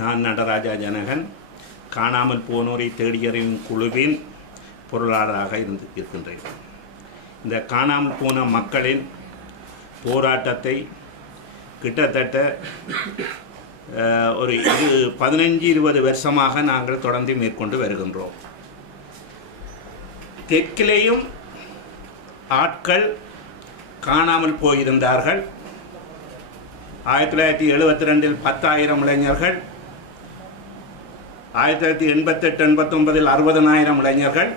நான் நடராஜா ஜனகன் காணாமல் போனோரை தேடியறியும் குழுவின் பொருளாளராக இருந்து இருக்கின்றேன். இந்த காணாமல் போன மக்களின் போராட்டத்தை கிட்டத்தட்ட ஒரு இரு பதினஞ்சு இருபது வருஷமாக நாங்கள் தொடர்ந்து மேற்கொண்டு வருகின்றோம். தெற்கிலேயும் ஆட்கள் காணாமல் போயிருந்தார்கள். ஆயிரத்தி தொள்ளாயிரத்தி எழுபத்தி ரெண்டில் பத்தாயிரம் இளைஞர்கள் ஆயிரத்தி தொள்ளாயிரத்தி எண்பத்தெட்டு எண்பத்தொன்பதில் அறுபதனாயிரம் இளைஞர்கள்.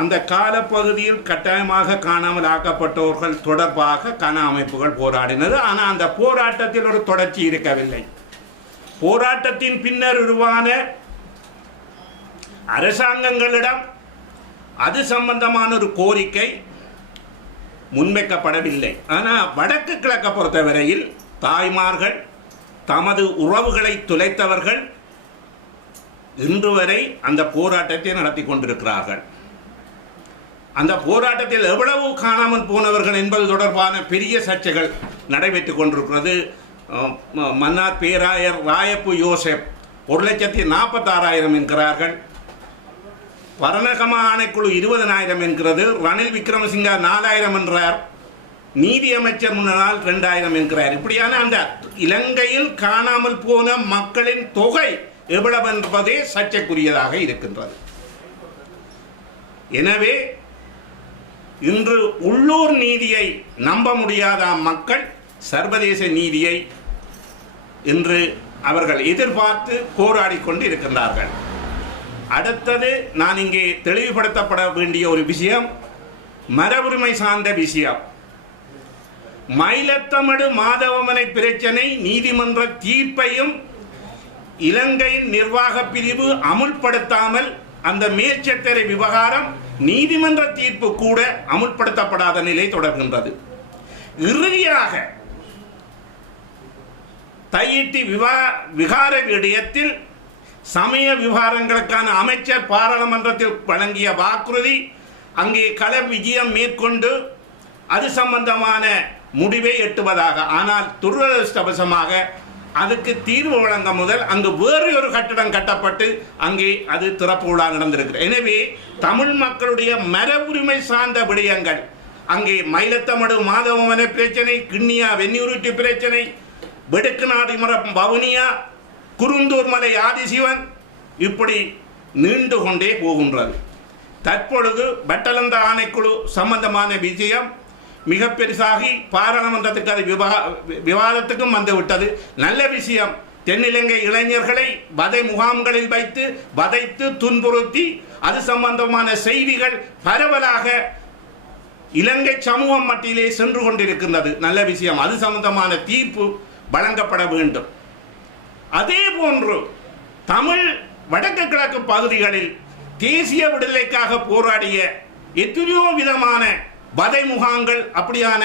அந்த காலப்பகுதியில் கட்டாயமாக காணாமல் ஆக்கப்பட்டவர்கள் தொடர்பாக கன அமைப்புகள் போராடினது. ஆனால் அந்த போராட்டத்தில் ஒரு தொடர்ச்சி இருக்கவில்லை. போராட்டத்தின் பின்னர் உருவான அரசாங்கங்களிடம் அது சம்பந்தமான ஒரு கோரிக்கை முன்வைக்கப்படவில்லை. ஆனால் வடக்கு கிழக்க பொறுத்தவரையில் தாய்மார்கள் தமது உறவுகளை துளைத்தவர்கள் இன்று வரை அந்த போராட்டத்தை நடத்தி கொண்டிருக்கிறார்கள். அந்த போராட்டத்தில் எவ்வளவு காணாமல் போனவர்கள் என்பது தொடர்பான பெரிய சர்ச்சைகள் நடைபெற்று கொண்டிருக்கிறது. ம- மன்னார் பேராயர் ராயப்பு யோசப் ஒரு லட்சத்தி நாற்பத்தாறாயிரம் என்கிறார்கள். பரணகம ஆணைக்குழு இருபதனாயிரம் என்கிறது. ரணில் விக்ரமசிங்கா நாலாயிரம் என்றார். நீதி அமைச்சர் ரெண்டாயிரம் என்கிறார். இப்படியான அந்த இலங்கையில் காணாமல் போன மக்களின் தொகை எவ்வளவு என்பதே சர்ச்சைக்குரியதாக இருக்கின்றது. எனவே இன்று உள்ளூர் நீதியை நம்ப முடியாத மக்கள் சர்வதேச நீதியை இன்று அவர்கள் எதிர்பார்த்து போராடி கொண்டு இருக்கின்றார்கள் அடுத்தது நான் இங்கே தெளிவுபடுத்தப்பட வேண்டிய ஒரு விஷயம் மரபுரிமை சார்ந்த விஷயம். மயிலத்தமிடு மாதவமனை பிரச்சனை நீதிமன்ற தீர்ப்பையும் இலங்கையின் நிர்வாக பிரிவு அமுல்படுத்தாமல் அந்த மேற்சத்திரை விவகாரம் நீதிமன்ற தீர்ப்பு கூட அமுல்படுத்தப்படாத நிலை தொடர்கின்றது. இறுதியாக தையிட்டி விவா விகார விடயத்தில் சமய விவகாரங்களுக்கான அமைச்சர் பாராளுமன்றத்தில் வழங்கிய வாக்குறுதி அங்கே கள விஜயம் மேற்கொண்டு அது சம்பந்தமான முடிவை எட்டுவதாக. ஆனால் துரதிருஷ்டவசமாக அதுக்கு தீர்வு வழங்க முதல் அங்கு வேறு ஒரு கட்டடம் கட்டப்பட்டு அங்கே அது திறப்பு விழா நடந்திருக்கிறது. எனவே தமிழ் மக்களுடைய மர உரிமை சார்ந்த விடயங்கள் அங்கே மயிலத்தமடு மாதவமன பிரச்சனை கிண்ணியா வெந்நீருட்டி பிரச்சனை வெடுக்கு நாடு மரம் வவுனியா குருந்தூர் மலை ஆதிசிவன் இப்படி நீண்டு கொண்டே போகின்றது. தற்பொழுது பட்டலந்த ஆணைக்குழு சம்பந்தமான விஜயம் மிக பெருசாகி பாராளுமன்றத்துக்கு அது விவா விவாதத்துக்கும் வந்துவிட்டது. நல்ல விஷயம். தென்னிலங்கை இளைஞர்களை வதை முகாம்களில் வைத்து வதைத்து துன்புறுத்தி அது சம்பந்தமான செய்திகள் பரவலாக இலங்கை சமூகம் மட்டிலே சென்று கொண்டிருக்கின்றது. நல்ல விஷயம். அது சம்பந்தமான தீர்ப்பு வழங்கப்பட வேண்டும். அதே போன்று தமிழ் வடக்கு கிழக்கு பகுதிகளில் தேசிய விடுதலைக்காக போராடிய எத்தனையோ விதமான வதை முகாங்கள் அப்படியான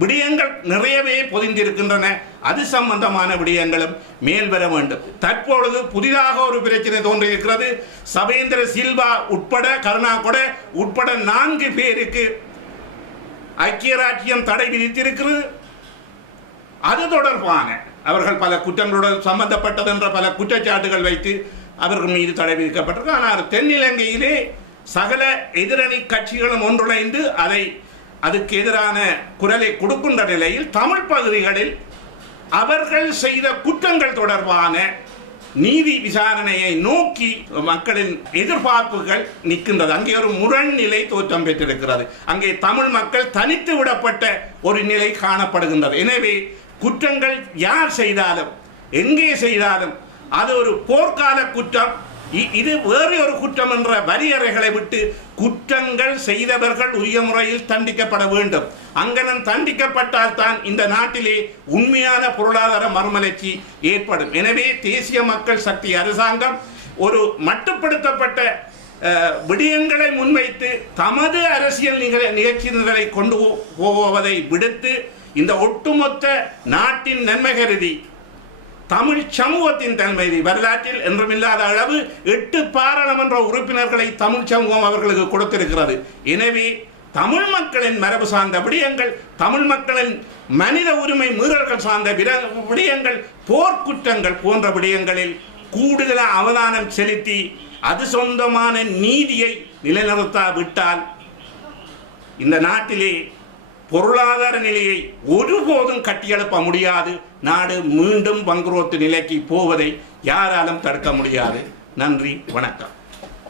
விடயங்கள் நிறையவே பொதிந்திருக்கின்றன. அது சம்பந்தமான விடயங்களும் மேல் வர வேண்டும். தற்பொழுது புதிதாக ஒரு பிரச்சனை தோன்றியிருக்கிறது. சபேந்திர சில்வா உட்பட கருணாகொட உட்பட நான்கு பேருக்கு ஐக்கிய ராஜ்யம் தடை விதித்திருக்கிறது. அது தொடர்பான அவர்கள் பல குற்றங்களுடன் சம்பந்தப்பட்டது என்ற பல குற்றச்சாட்டுகள் வைத்து அவர்கள் மீது தடை விதிக்கப்பட்டிருக்கு. ஆனால் தென்னிலங்கையிலே சகல எதிரணி கட்சிகளும் ஒன்றிணைந்து அதை அதுக்கு எதிரான குரலை கொடுக்கின்ற நிலையில் தமிழ் பகுதிகளில் அவர்கள் செய்த குற்றங்கள் தொடர்பான நீதி விசாரணையை நோக்கி மக்களின் எதிர்பார்ப்புகள் நிற்கின்றது. அங்கே ஒரு முரண்நிலை தோற்றம் பெற்றிருக்கிறது. அங்கே தமிழ் மக்கள் தனித்து விடப்பட்ட ஒரு நிலை காணப்படுகின்றது. எனவே குற்றங்கள் யார் செய்தாலும் எங்கே செய்தாலும் அது ஒரு போர்க்கால குற்றம். இது வேறு ஒரு குற்றம் என்ற வரியறைகளை விட்டு குற்றங்கள் செய்தவர்கள் உரிய முறையில் தண்டிக்கப்பட வேண்டும். அங்கனம் தண்டிக்கப்பட்டால் தான் இந்த நாட்டிலே உண்மையான பொருளாதார மறுமலர்ச்சி ஏற்படும். எனவே தேசிய மக்கள் சக்தி அரசாங்கம் ஒரு மட்டுப்படுத்தப்பட்ட விடயங்களை முன்வைத்து தமது அரசியல் நிகழ நிகழ்ச்சிகளை கொண்டு போவதை விடுத்து இந்த ஒட்டுமொத்த நாட்டின் நன்மை கருதி தமிழ் சமூகத்தின் தன்மை. வரலாற்றில் என்றுமில்லாத அளவு எட்டு பாராளுமன்ற உறுப்பினர்களை தமிழ் சமூகம் அவர்களுக்கு கொடுத்திருக்கிறது. எனவே தமிழ் மக்களின் மரபு சார்ந்த விடயங்கள் தமிழ் மக்களின் மனித உரிமை மீறல்கள் சார்ந்த விடயங்கள் போர்க்குற்றங்கள் போன்ற விடயங்களில் கூடுதல் அவதானம் செலுத்தி அது சொந்தமான நீதியை நிலைநிறுத்தாவிட்டால் இந்த நாட்டிலே பொருளாதார நிலையை ஒருபோதும் கட்டியெழுப்ப முடியாது. நாடு மீண்டும் பங்குரோத்து நிலைக்கு போவதை யாராலும் தடுக்க முடியாது. நன்றி வணக்கம்.